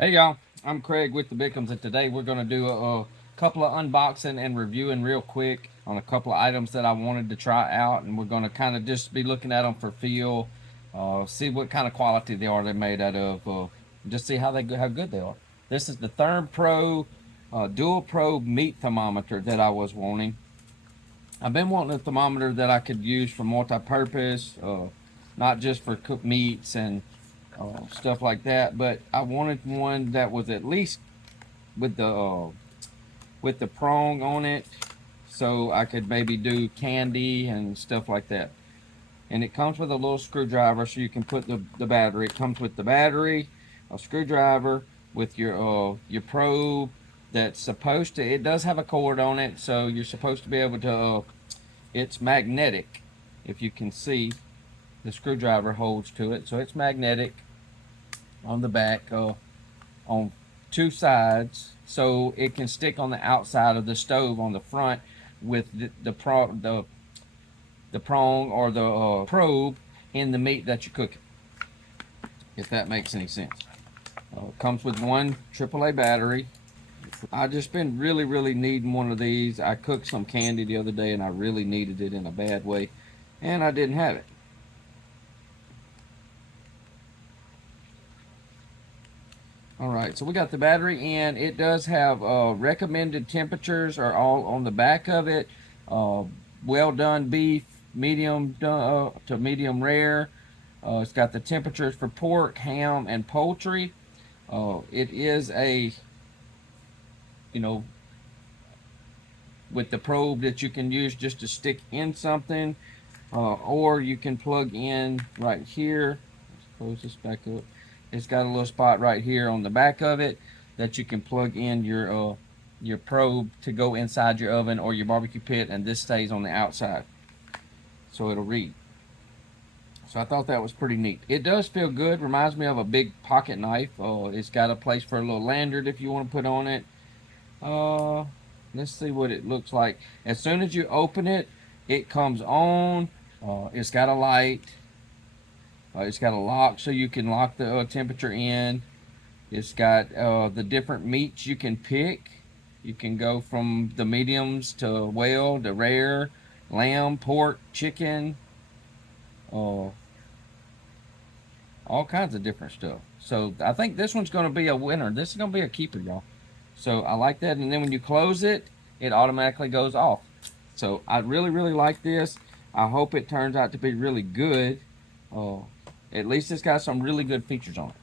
Hey y'all, I'm Craig with the Bickums, and today we're going to do a couple of unboxing and reviewing real quick on a couple of items that I wanted to try out, and we're going to kind of just be looking at them for feel, see what kind of quality they are they're made out of, just see how good they are. This is the Therm Pro dual probe meat thermometer that I was wanting. I've been wanting a thermometer that I could use for multi-purpose, not just for cooked meats and stuff like that, but I wanted one that was at least with the prong on it, so I could maybe do candy and stuff like that. And it comes with a little screwdriver, so you can put the battery. It comes with the battery, a screwdriver, with your probe. That's supposed to. It does have a cord on it, so you're supposed to be able to. It's magnetic, if you can see. The screwdriver holds to it, so it's magnetic on the back, on two sides, so it can stick on the outside of the stove on the front with the prong or the probe in the meat that you're cooking, if that makes any sense. It comes with one AAA battery. I just been really needing one of these. I cooked some candy the other day and I really needed it in a bad way, and I didn't have it. All right, so we got the battery in. It does have recommended temperatures are all on the back of it. Well done beef, medium to medium rare. It's got the temperatures for pork, ham, and poultry. It is a, you know, with the probe that you can use just to stick in something, or you can plug in right here. Let's close this back up. It's got a little spot right here on the back of it that you can plug in your probe to go inside your oven or your barbecue pit, and this stays on the outside, so it'll read. So I thought that was pretty neat. It does feel good. Reminds me of a big pocket knife. It's got a place for a little lanyard if you want to put on it. Let's see what it looks like. As soon as you open it, it comes on. It's got a light. It's got a lock so you can lock the temperature in. It's got the different meats you can pick. You can go from the mediums to well to rare, lamb, pork, chicken, all kinds of different stuff. So I think this one's going to be a winner. This is going to be a keeper, y'all. So I like that. And then when you close it, it automatically goes off. So I really like this. I hope it turns out to be really good. At least it's got some really good features on it.